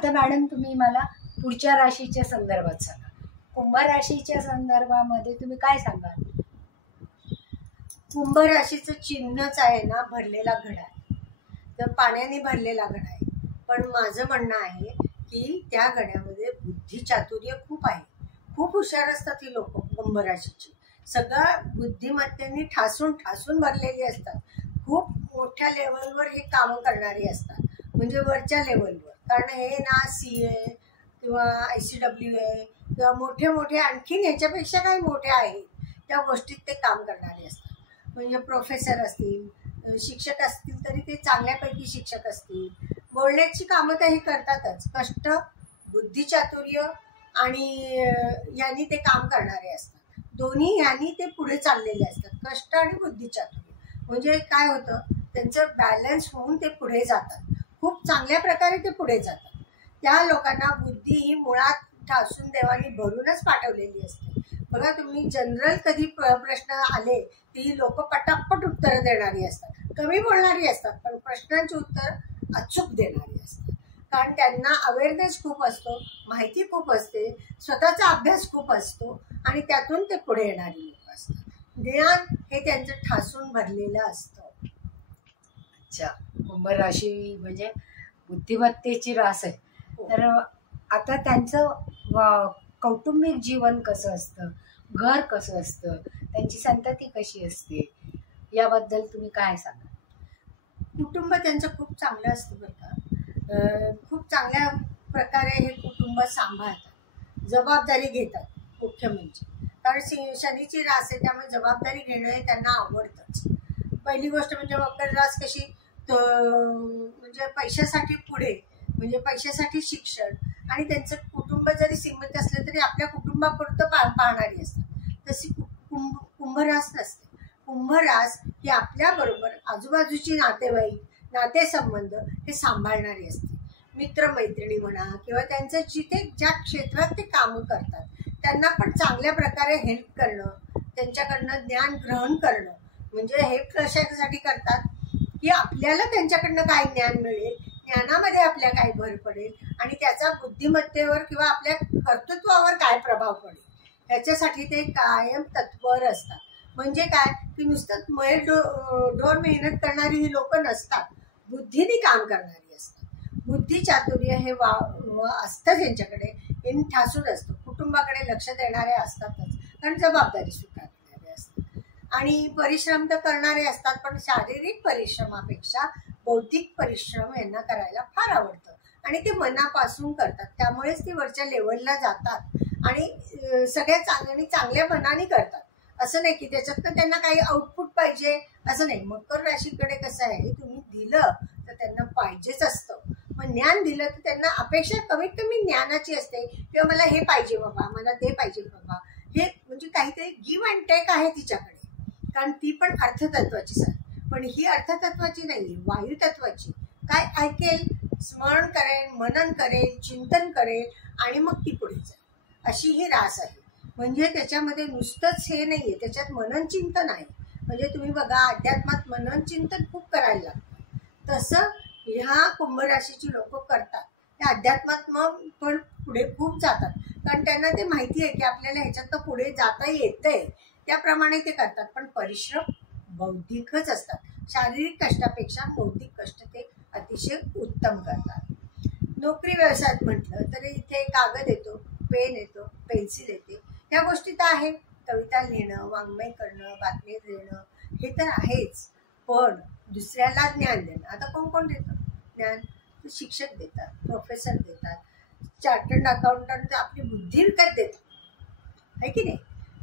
आता मॅडम तुम्ही मला पुढच्या राशीच्या संदर्भात सांगा. कुंभ राशीच्या संदर्भामध्ये तुम्ही काय सांगाल? कुंभ राशीचं चिन्हच आहे ना भरलेला घडा, तर पाण्याने भरलेला घडा आहे. पण माझं म्हणणं आहे की त्या घड्यामध्ये बुद्धिचातुर्य खूप आहे. खूप हुशार असतात ही लोक कुंभ राशीची. सगळं बुद्धिमत्तेने ठासून ठासून भरलेली असतात. खूप मोठ्या लेवलवर हे कामं करणारी असतात, म्हणजे वरच्या लेवलवर. कारण हे ना CA किंवा ICWA किंवा मोठे मोठे आणखीन ह्याच्यापेक्षा काही मोठे आहेत त्या गोष्टीत ते काम करणारे असतात. म्हणजे प्रोफेसर असतील, शिक्षक असतील तरी ते चांगल्यापैकी शिक्षक असतील. बोलण्याची कामं तर हे करतातच. कष्ट, बुद्धिचातुर्य आणि यांनी ते काम करणारे असतात. दोन्ही यांनी ते पुढे चाललेले असतात. कष्ट आणि बुद्धिचातुर्य म्हणजे काय होतं, त्यांचं बॅलन्स होऊन ते पुढे जातात. खूप चांगल्या प्रकारे ते पुढे जातात. त्या लोकांना बुद्धी ही मुळात ठासून देवानी भरूनच पाठवलेली असते. बघा तुम्ही, जनरल कधी प्रश्न आले ती लोक पटापट उत्तरं देणारी असतात. कमी बोलणारी असतात पण प्रश्नांची उत्तर अचूक देणारी असतात. कारण त्यांना अवेअरनेस खूप असतो, माहिती खूप असते, स्वतःचा अभ्यास खूप असतो आणि त्यातून ते पुढे येणारी लोक असतात. ज्ञान हे त्यांचं ठासून भरलेलं असतं. अच्छा, कुंभ राशी म्हणजे बुद्धिमत्तेची रास आहे. तर आता त्यांचं कौटुंबिक जीवन कसं असतं, घर कसं असतं, त्यांची संतती कशी असते, याबद्दल तुम्ही काय सांगा? कुटुंब त्यांचं खूप चांगलं असतं बरं का. खूप चांगल्या प्रकारे हे कुटुंब सांभाळतात, जबाबदारी घेतात. मुख्य म्हणजे कारण शनीची रास आहे त्यामुळे जबाबदारी घेणं हे त्यांना आवडतंच. पहिली गोष्ट म्हणजे मकर रास कशी, म्हणजे पैशासाठी पुढे, म्हणजे पैशासाठी शिक्षण, आणि त्यांचं कुटुंब जरी सीमित असलं तरी आपल्या कुटुंबापुरतं पाहणारी असतात. तशी कुंभ रास नसते. कुंभ रास ही आपल्याबरोबर आजूबाजूची नातेवाईक, नातेसंबंध हे सांभाळणारी असते. मित्रमैत्रिणी म्हणा किंवा त्यांचं जिथे ज्या क्षेत्रात ते कामं करतात त्यांना पण चांगल्या प्रकारे हेल्प करणं, त्यांच्याकडनं ज्ञान ग्रहण करणं. म्हणजे हेल्प कशासाठी करतात की आपल्याला त्यांच्याकडनं काय ज्ञान मिळेल, ज्ञानामध्ये आपल्या काय भर पडेल आणि त्याचा बुद्धिमत्तेवर किंवा आपल्या कर्तृत्वावर काय प्रभाव पडेल, याच्यासाठी ते कायम तत्पर असतात. म्हणजे काय की नुसतं डोर मेहनत करणारी ही लोक नसतात, बुद्धीने काम करणारी असतात. बुद्धिचातुर्य हे असतं त्यांच्याकडे, हे ठासून असतं. कुटुंबाकडे लक्ष देणारे असतातच कारण जबाबदारी स्वीकारणारे असतात. आणि परिश्रम तर करणारे असतात, पण शारीरिक परिश्रमापेक्षा बौद्धिक परिश्रम यांना करायला फार आवडतं आणि ते मनापासून करतात. त्यामुळेच ते वरच्या लेवलला जातात आणि सगळ्या चांगल्या मनाने करतात. असं नाही की त्याच्यातनं त्यांना काही आउटपुट पाहिजे असं नाही. मकर राशीकडे कसं आहे, तुम्ही दिलं तर त्यांना पाहिजेच असतं. मग ज्ञान दिलं तर त्यांना अपेक्षा कमीत कमी ज्ञानाची असते किंवा मला हे पाहिजे बाबा, मला ते पाहिजे बाबा. हे म्हणजे काहीतरी गिव्ह अँड टेक आहे तिच्याकडे. कारण ती पण अर्थतत्वाचीच आहे, पण ही अर्थतत्वाची नाही, वायुतत्वाची. काय ऐकेल, स्मरण करेल, मनन करेल, चिंतन करेल आणि मग ती पुढे जाईल, अशी ही रास आहे. म्हणजे त्याच्यामध्ये नुसतंच हे नाहीये, त्याच्यात मनन चिंतन आहे. म्हणजे तुम्ही बघा, अध्यात्मात मनन चिंतन खूप करायला लागतं. तसं ह्या कुंभ राशीची लोक करतात. त्या अध्यात्मात मग पण पुढे खूप जातात, कारण त्यांना ते माहिती आहे की आपल्याला ह्याच्यातनं पुढे जाता येतंय, त्याप्रमाणे ते करतात. पण परिश्रम बौद्धिकच असतात. शारीरिक कष्टापेक्षा बौद्धिक कष्ट ते अतिशय उत्तम करतात. नोकरी व्यवसायात म्हटलं तर इथे कागद येतो, पेन येतो, पेन्सिल येते, ह्या गोष्टी तर आहेत. कविता लिहिणं, वाङ्मय करणं, बातमी देणं हे तर आहेच. पण दुसऱ्याला ज्ञान देणं, आता कोण देतं ज्ञान? शिक्षक देतात, प्रोफेसर देतात, चार्टर्ड अकाउंटंट आपली बुद्धी विकत देतात, आहे की नाही?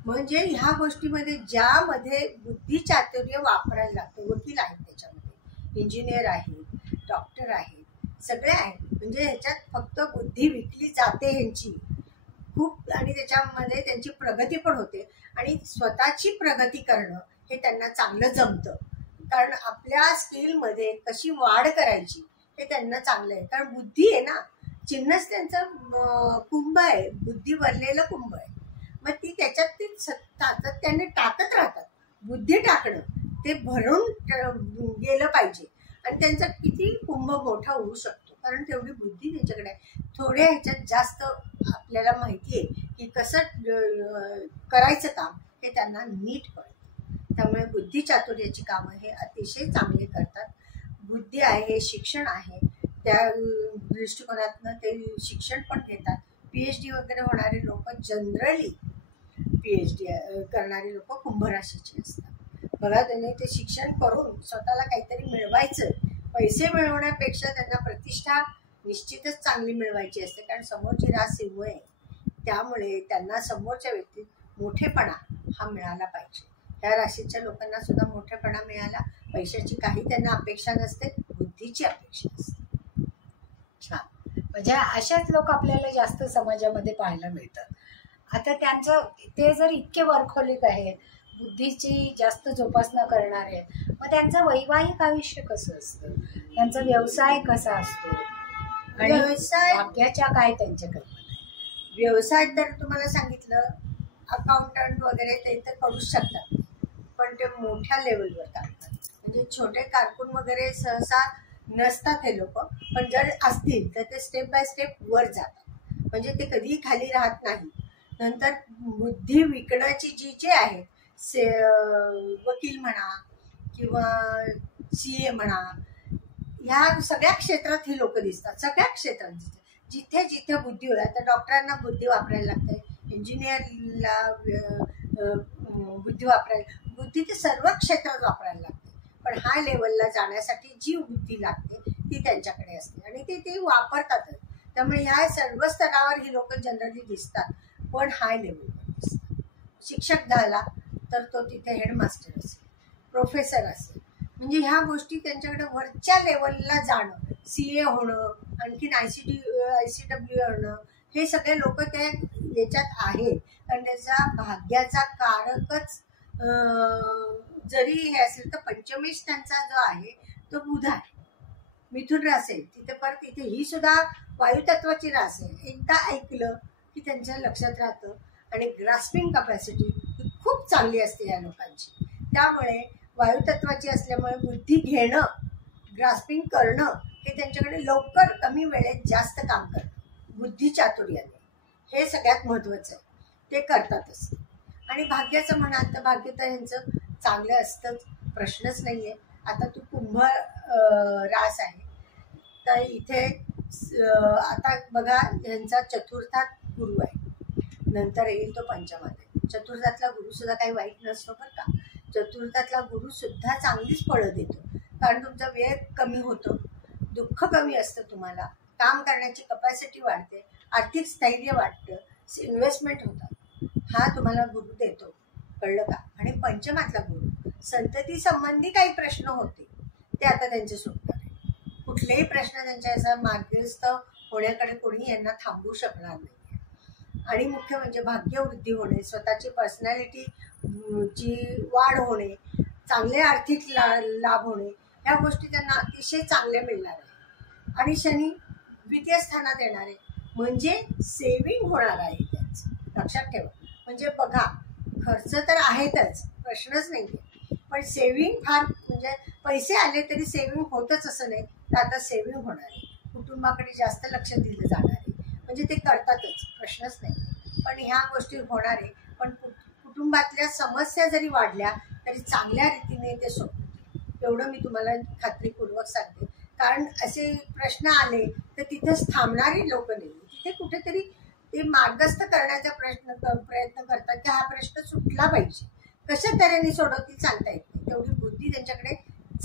म्हणजे ह्या गोष्टीमध्ये ज्यामध्ये बुद्धिचातुर्य वापरायला लागतं, वकील आहेत त्याच्यामध्ये, इंजिनियर आहेत, डॉक्टर आहेत, सगळे आहेत. म्हणजे ह्याच्यात फक्त बुद्धी विकली जाते ह्यांची खूप, आणि त्याच्यामध्ये त्यांची प्रगती पण होते. आणि स्वतःची प्रगती करणं हे त्यांना चांगलं जमतं, कारण आपल्या स्किलमध्ये कशी वाढ करायची हे त्यांना चांगलं आहे. कारण बुद्धी आहे ना, चिन्हच त्यांचं कुंभ आहे, बुद्धी भरलेलं कुंभ आहे. मग ती त्याच्यात ते सातत्याने टाकत राहतात. बुद्धी टाकणं ते भरून गेलं पाहिजे आणि त्यांचा किती कुंभ मोठा होऊ शकतो, कारण तेवढी बुद्धी त्यांच्याकडे आहे. थोड्या ह्याच्यात जास्त आपल्याला माहिती आहे की कसं करायचं काम हे त्यांना नीट कळतं. त्यामुळे बुद्धिचातुर्याची कामं हे अतिशय चांगले करतात. बुद्धी आहे, शिक्षण आहे, त्या दृष्टिकोनातनं ते शिक्षण पण घेतात. PhD वगैरे होणारे लोक जनरली PhD करणारी लोक कुंभ राशीची असतात. बघा, त्यांनी ते शिक्षण करून स्वतःला काहीतरी मिळवायचं, पैसे मिळवण्यापेक्षा त्यांना प्रतिष्ठा निश्चितच चांगली मिळवायची असते. कारण समोरची रास सिंह आहे, त्यामुळे त्यांना समोरच्या व्यक्तीत मोठेपणा हा मिळाला पाहिजे. त्या राशीच्या लोकांना सुद्धा मोठेपणा मिळाला, पैशाची काही त्यांना अपेक्षा नसते, बुद्धीची अपेक्षा असते. छान. म्हणजे अशाच लोक आपल्याला जास्त समाजामध्ये पाहायला मिळतात. आता त्यांचं ते जर इतके वर्कहोलिक आहेत, बुद्धीची जास्त जोपासना करणारे आहेत, मग त्यांचं वैवाहिक आयुष्य कसं असतं, त्यांचा व्यवसाय कसा असतो आणि व्यवसाय भाग्याच्या काय त्यांच्या कल्पना आहेत? व्यवसाय तर तुम्हाला सांगितलं, अकाउंटंट वगैरे ते तर करूच शकतात, पण ते मोठ्या लेवलवर करतात. म्हणजे छोटे कारकून वगैरे सहसा नसतात हे लोक, पण जर असतील तर ते स्टेप बाय स्टेप वर जातात. म्हणजे ते कधीही खाली राहत नाही. नंतर बुद्धी विकण्याची जी आहे, वकील म्हणा किंवा CA म्हणा, ह्या सगळ्या क्षेत्रात ही लोक दिसतात. सगळ्या क्षेत्रात दिसतात, जिथे जिथे बुद्धी होईल. आता डॉक्टरांना बुद्धी वापरायला लागते, इंजिनियरला बुद्धी वापरायला, बुद्धी ते सर्व क्षेत्रात वापरायला लागते. पण हाय लेवलला जाण्यासाठी जी बुद्धी लागते ती त्यांच्याकडे असते आणि ते वापरतातच. त्यामुळे ह्या सर्व स्तरावर ही लोक जनरली दिसतात, पण हाय लेवलवर दिसतात. शिक्षक झाला तर तो तिथे हेडमास्टर असेल, प्रोफेसर असेल. म्हणजे ह्या गोष्टी त्यांच्याकडे वरच्या लेवलला जाणं, CA होणं, आणखीन ICW होणं, हे सगळे लोक त्या याच्यात आहेत. कारण त्याचा भाग्याचा कारकच जरी हे असेल तर पंचमेश त्यांचा जो आहे तो बुध आहे. मिथुन रास आहे तिथे, परत इथे ही सुद्धा वायुतत्वाची रास आहे. एकदा ऐकलं की त्यांच्या लक्षात राहतं आणि ग्रास्पिंग कपॅसिटी ही खूप चांगली असते या लोकांची. त्यामुळे वायुतत्वाची असल्यामुळे बुद्धी घेणं, ग्रास्पिंग करणं हे त्यांच्याकडे लवकर, कमी वेळेत जास्त काम करणं, बुद्धी चातुर्याने हे सगळ्यात महत्त्वाचं आहे. ते करतातच. आणि भाग्याचं म्हणाल तर भाग्य तर यांचं चांगलं असतंच, प्रश्नच नाहीये. आता तू कुंभ रास आहे तर इथे आता बघा, यांचा चतुर्थात गुरु आहे, नंतर येईल तो पंचमात आहे. चतुर्थातला गुरु सुद्धा काही वाईट नसतो बरं का. चतुर्थातला गुरु सुद्धा चांगलीच फळं देतो. कारण तुमचा वेळ कमी होतो, दुःख कमी असतं, तुम्हाला काम करण्याची कपॅसिटी वाढते, आर्थिक स्थैर्य वाटतं, इन्व्हेस्टमेंट होतात, हा तुम्हाला गुरु देतो. कळलं का. आणि पंचमातला गुरु संतती संबंधी काही प्रश्न होते ते आता त्यांचे सुटणार आहे. कुठलेही प्रश्न त्यांच्या असा मार्गस्थ होण्याकडे कोणी यांना थांबवू शकणार नाही. आणि मुख्य म्हणजे भाग्यवृद्धी होणे, स्वतःची पर्सनॅलिटी ची वाढ होणे, चांगले आर्थिक लाभ होणे, ह्या गोष्टी त्यांना अतिशय चांगल्या मिळणार आहे. आणि शनी द्वितीय स्थानात येणार आहे, म्हणजे सेविंग होणार आहे त्यांचं, लक्षात ठेवा. म्हणजे बघा, खर्च तर आहेतच, प्रश्नच नाही, पण सेविंग फार, म्हणजे पैसे आले तरी सेविंग होतच असं नाही. तर आता सेविंग होणार आहे, कुटुंबाकडे जास्त लक्ष दिलं जाणार आहे, म्हणजे ते करतातच, प्रश्नच नाही. पण ह्या गोष्टी होणार आहे. पण कुटुंबातल्या समस्या जरी वाढल्या तरी चांगल्या रीतीने ते सोडतात, एवढं मी तुम्हाला खात्रीपूर्वक सांगते. कारण असे प्रश्न आले तर तिथेच थांबणारी लोक नाही, तिथे कुठेतरी ते मार्गस्थ करण्याचा प्रयत्न करतात की हा प्रश्न सुटला पाहिजे. कशा तऱ्हेने सोडवतील सांगता येत नाही, तेवढी बुद्धी त्यांच्याकडे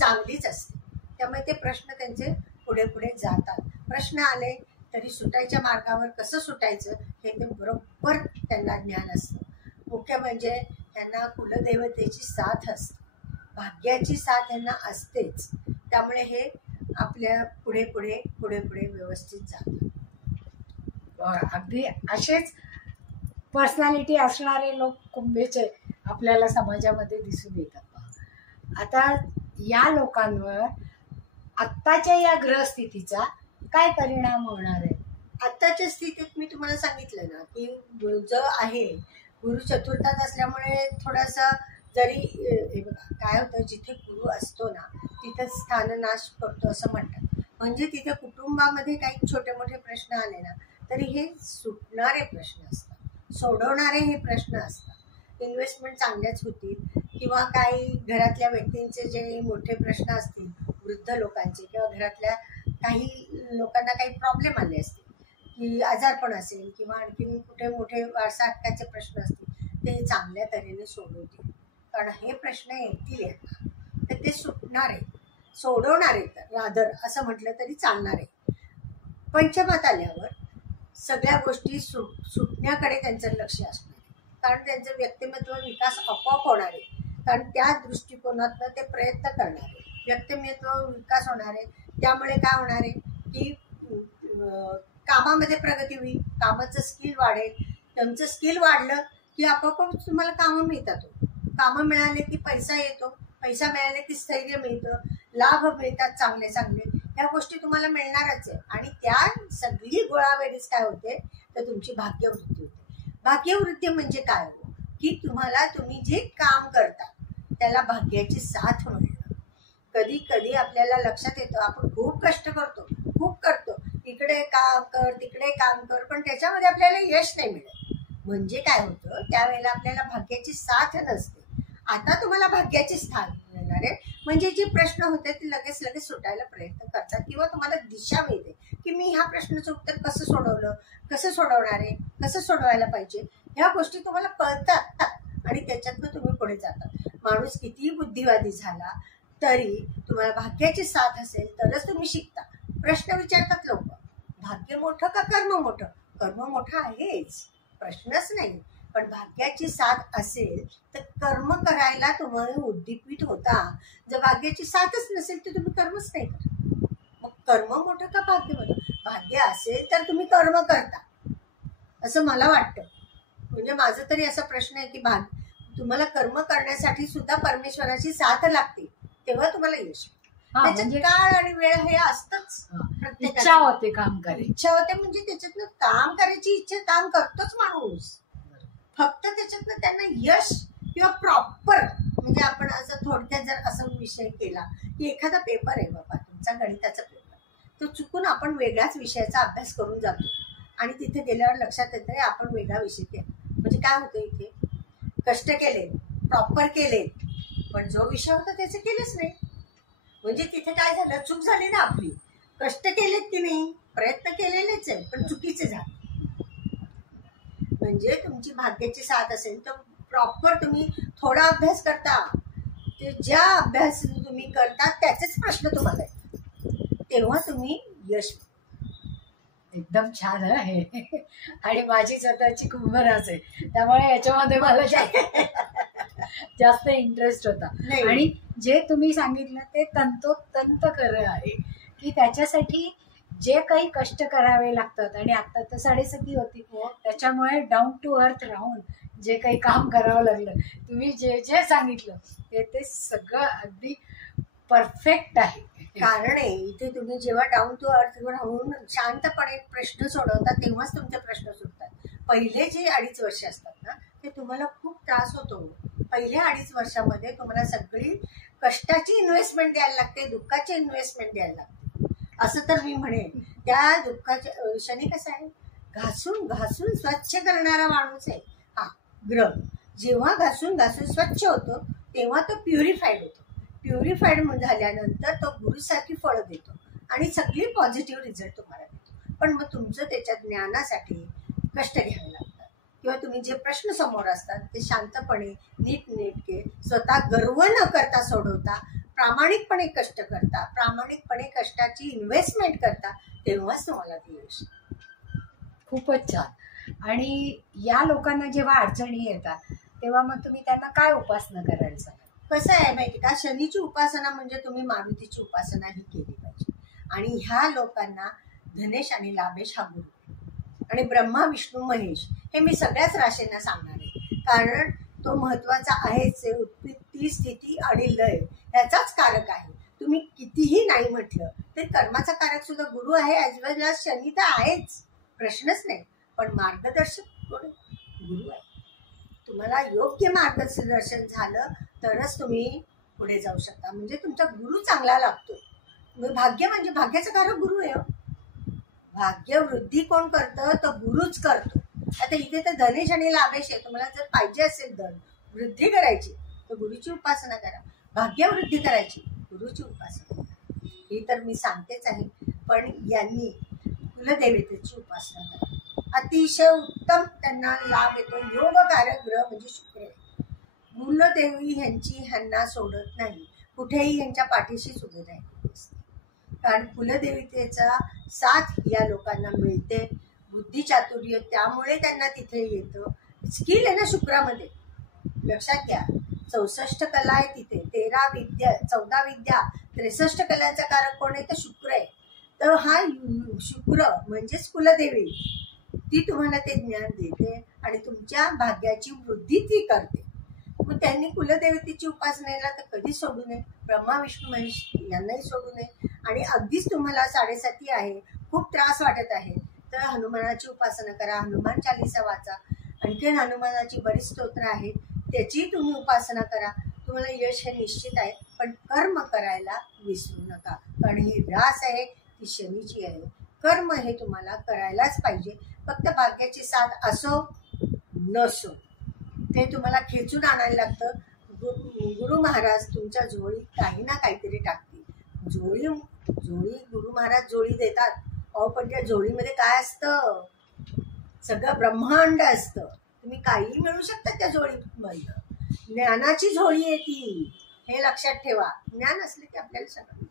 चांगलीच असते. त्यामुळे ते प्रश्न त्यांचे पुढे पुढे जातात. प्रश्न आले तरी सुटायच्या मार्गावर कसं सुटायचं हे ते बरोबर त्यांना ज्ञान असतं. मुख्य म्हणजे त्यांना कुलदेवतेची साथ असते, भाग्याची साथ त्यांना असतेच. त्यामुळे हे आपल्या पुढे पुढे पुढे पुढे व्यवस्थित जातात. अगदी असेच पर्सनॅलिटी असणारे लोक कुंभेचे आपल्याला समाजामध्ये दिसून येतात. आता या लोकांवर आत्ताच्या या ग्रहस्थितीचा काय परिणाम होणार आहे? आत्ताच्या स्थितीत मी तुम्हाला सांगितलं ना की जो आहे गुरु चतुर्थात असल्यामुळे थोडासा जरी हे बघा काय होतं, जिथे गुरु असतो ना तिथं स्थाननाश करतो असं म्हणतात. म्हणजे तिथे कुटुंबामध्ये काही छोटे मोठे प्रश्न आले ना तरी हे सुटणारे प्रश्न असतात, सोडवणारे हे प्रश्न असतात. इन्व्हेस्टमेंट चांगल्याच होतील किंवा काही घरातल्या व्यक्तींचे जे मोठे प्रश्न असतील, वृद्ध लोकांचे किंवा घरातल्या काही लोकांना काही प्रॉब्लेम आले असतील की आजारपण असेल किंवा आणखी कुठे मोठे वारसा हक्काचे प्रश्न असतील, ते चांगल्या तऱ्हेने सोडवतील. कारण हे प्रश्न येतील यांना, तर ते सुटणार आहे, सोडवणार आहे रादर असं म्हटलं तरी चालणार आहे. पंचमात आल्यावर सगळ्या गोष्टी सुटण्याकडे त्यांचं लक्ष असणार आहे. कारण त्यांचं व्यक्तिमत्व विकास आपोआप होणार आहे. कारण त्या दृष्टिकोनातनं ते प्रयत्न करणार आहे, व्यक्तिमत्व विकास होणार आहे. त्यामुळे काय होणार आहे की कामामध्ये प्रगती होईल, कामाचं स्किल वाढेल. तुमचं स्किल वाढलं की आपोआप तुम्हाला कामं मिळतात. कामं मिळाले की पैसा येतो, पैसा मिळाले की स्थैर्य मिळतं, लाभ मिळतात चांगले चांगले. ह्या गोष्टी तुम्हाला मिळणारच आहे. आणि त्या सगळी गोळाबेरीज काय होते तर तुमची भाग्यवृद्धी होते. भाग्यवृद्धी म्हणजे काय हो की तुम्ही जे काम करता त्याला भाग्याची साथ मिळणं. कधी कधी आपल्याला लक्षात येतं आपण खूप कष्ट करतो, खूप करतो, इकडे काम कर तिकडे काम कर, पण त्याच्यामध्ये आपल्याला यश नाही मिळत. म्हणजे काय होतं त्यावेळेला आपल्याला भाग्याची साथ नसते. आता तुम्हाला भाग्याची साथ मिळणार आहे म्हणजे जे प्रश्न होते ते लगेच लगेच सुटायला प्रयत्न करतात किंवा तुम्हाला दिशा मिळते की मी ह्या प्रश्नाचं उत्तर कसं सोडवलं, कसं सोडवणार आहे, कसं सोडवायला पाहिजे, ह्या गोष्टी तुम्हाला कळतात आणि त्याच्यातनं तुम्ही पुढे जातात. माणूस कितीही बुद्धिवादी झाला तरी तुम्हाला भाग्याची साथ असेल तरच तुम्ही शिकता. प्रश्न विचारतात लोक, भाग्य मोठं का कर्म मोठं? कर्म मोठं आहेच, प्रश्नच नाही. पण भाग्याची साथ असेल तर कर्म करायला तुम्हाला उद्दीपित होता. जर भाग्याची साथच नसेल तर तुम्ही कर्मच नाही करत. मग कर्म मोठं का भाग्य मोठं? भाग्य असेल तर तुम्ही कर्म करता असं मला वाटतं. म्हणजे माझं तरी असा प्रश्न आहे की तुम्हाला कर्म करण्यासाठी सुद्धा परमेश्वराची साथ लागते, तेव्हा तुम्हाला यश. त्याच्यात काळ आणि वेळ हे असतंच. इच्छा होते काम करायची, इच्छा होते म्हणजे त्याच्यातनं काम करायची इच्छा, काम करतोच माणूस. फक्त त्याच्यातनं त्यांना यश किंवा प्रॉपर, म्हणजे आपण असं थोडक्यात जर असा विषय केला की एखादा पेपर आहे बाबा तुमचा गणिताचा पेपर, तो चुकून आपण वेगळ्याच विषयाचा अभ्यास करून जातो आणि तिथे गेल्यावर लक्षात येतं आपण वेगळा विषय केला. म्हणजे काय होतं, इथे कष्ट केले, प्रॉपर केले, पण जो विषय होता त्याचे केलेच नाही. म्हणजे तिथे काय झालं, चूक झाली ना आपली. कष्ट केलेत की नाही, प्रयत्न केलेलेच आहे पण चुकीचे झाले. म्हणजे तुमची भाग्याची साथ असेल तर प्रॉपर तुम्ही थोडा अभ्यास करता, ते ज्या अभ्यास तुम्ही करता त्याचेच प्रश्न तुम्हाला येतात, तेव्हा तुम्ही यश. एकदम छान आहे. आणि माझी स्वतःची कुंभरास आहे त्यामुळे याच्यामध्ये मला जास्त इंटरेस्ट होता. आणि जे तुम्ही सांगितलं ते तंतोतंत खरं आहे की त्याच्यासाठी जे काही कष्ट करावे लागतात. आणि आता तर 7:30 होती, त्याच्यामुळे डाऊन टू अर्थ राहून जे काही काम करावं लागलं, तुम्ही जे जे सांगितलं ते सगळं अगदी परफेक्ट आहे. कारण आहे इथे तुम्ही जेव्हा डाऊन टू अर्थ राहून शांतपणे प्रश्न सोडवता तेव्हाच तुमचे प्रश्न सुटतात. पहिले जे 2.5 वर्ष असतात ना ते तुम्हाला खूप त्रास होतो. पहिल्या 2.5 वर्षामध्ये तुम्हाला सगळी कष्टाची इन्व्हेस्टमेंट द्यायला लागते, दुःखाची इन्व्हेस्टमेंट द्यायला लागते. असं तर मी म्हणेन त्या दुःखाच्या शनी कसं आहे, घासून घासून स्वच्छ करणारा माणूस आहे हा ग्रह. जेव्हा घासून घासून स्वच्छ होतो तेव्हा तो प्युरिफाईड होतो. प्युरिफाईड झाल्यानंतर तो गुरुसारखी फळं देतो आणि सगळी पॉझिटिव्ह रिझल्ट तुम्हाला देतो. पण मग तुमचं त्याच्या ज्ञानासाठी कष्ट घ्यावे लागतात किंवा तुम्ही जे प्रश्न समोर असतात ते शांतपणे नीटनेटके स्वतः गर्व न करता सोडवता, प्रामाणिकपणे कष्ट करता, प्रामाणिकपणे कष्टाची इन्व्हेस्टमेंट करता, तेव्हाच तुम्हाला ते यश. खूपच छान. आणि या लोकांना जेव्हा अडचणी येतात तेव्हा मग तुम्ही त्यांना काय उपासना करायला सांगा? कसं आहे माहिती का, शनीची उपासना म्हणजे तुम्ही मारुतीची उपासना ही केली पाहिजे. आणि ह्या लोकांना धनेश आणि लाभेश हा गुरु आणि ब्रह्मा विष्णू महेश हे मी सगळ्याच राशींना सांगणार आहे. कारण तो महत्वाचा आहेच. उत्पत्ती स्थिती आणि लय याचाच कारक आहे. तुम्ही कितीही नाही म्हटलं ते कर्माचा कारक सुद्धा गुरु आहे, ॲज वेल ॲज शनी तर आहेच, प्रश्नच नाही. पण मार्गदर्शक कोण? गुरु आहे. तुम्हाला योग्य मार्गदर्शन झालं तरच तुम्ही पुढे जाऊ शकता. म्हणजे तुमचा गुरु चांगला लागतो भाग्य म्हणजे भाग्याचा कारक गुरु आहे. भाग्य वृद्धी कोण करतं तर गुरुच करतो. आता इथे तर धनेश आणि लाभेश आहे. तुम्हाला जर पाहिजे असेल धन वृद्धी करायची तर गुरुची उपासना करा. भाग्यवृद्धी करायची गुरुची उपासना करा. ही तर मी सांगतेच आहे. पण यांनी कुलदेवतेची उपासना करा. अतिशय उत्तम त्यांना लाभ येतो. योगकारक ग्रह म्हणजे शुक्र आहे. कुलदेवी ह्यांना सोडत नाही. कुठेही यांच्या पाठीशीच उभे राहिलेली असते. कारण कुलदेवतेचा साथ या लोकांना मिळते. बुद्धिचातुर्य त्यामुळे त्यांना तिथे येतं. स्किल आहे ना शुक्रामध्ये. लक्षात घ्या 64 कला आहे तिथे. 13 विद्या 14 विद्या 63 कलांचा कारक कोण आहे तर शुक्र आहे. तर हा शुक्र म्हणजेच कुलदेवी ती तुम्हाला ते ज्ञान देते आणि तुमच्या भाग्याची वृद्धी ती करते. मग त्यांनी कुलदेवतेची उपासनेला तर कधीच सोडू नये. ब्रह्मा विष्णू महेश यांनाही सोडू नये. आणि अगदीच तुम्हाला 7:30 आहे, खूप त्रास वाटत आहे तर हनुमानाची उपासना करा. हनुमान चालीसा वाचा. आणखीन हनुमानाची बरीच स्तोत्र आहेत त्याची तुम्ही उपासना करा. तुम्हाला यश हे निश्चित आहे. पण कर्म करायला विसरू नका. कारण ही रास आहे ती शनीची आहे. कर्म हे तुम्हाला करायलाच पाहिजे. फक्त भाग्याची साथ असो नसो ते तुम्हाला खेचून आणायला लागतं. गुरु महाराज तुमच्या झोळीत काही ना काहीतरी टाकतील. झोळी गुरु महाराज झोळी देतात. पण त्या झोळीमध्ये काय असतं? सगळं ब्रह्मांड असतं. तुम्ही काहीही मिळू शकता त्या झोळीमधलं. ज्ञानाची झोळी आहे ती, हे लक्षात ठेवा. ज्ञान असले की आपल्याला सगळं.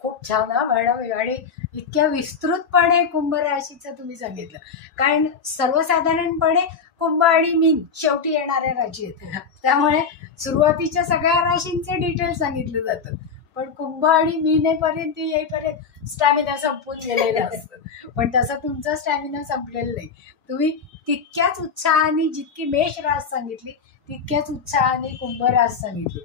खूप छान हा मॅडम. आणि इतक्या विस्तृतपणे कुंभ राशीचं तुम्ही सांगितलं. कारण सर्वसाधारणपणे कुंभ आणि मीन शेवटी येणाऱ्या राशी आहेत. त्यामुळे सुरुवातीच्या सगळ्या राशींचे डिटेल सांगितलं जातं. पण कुंभ आणि मीनेपर्यंत येईपर्यंत स्टॅमिना संपून गेलेला असतं. पण तसा तुमचा स्टॅमिना संपलेला नाही. तुम्ही तितक्याच उत्साहाने जितकी मेष रास सांगितली तितक्याच उत्साहाने कुंभ रास सांगितली.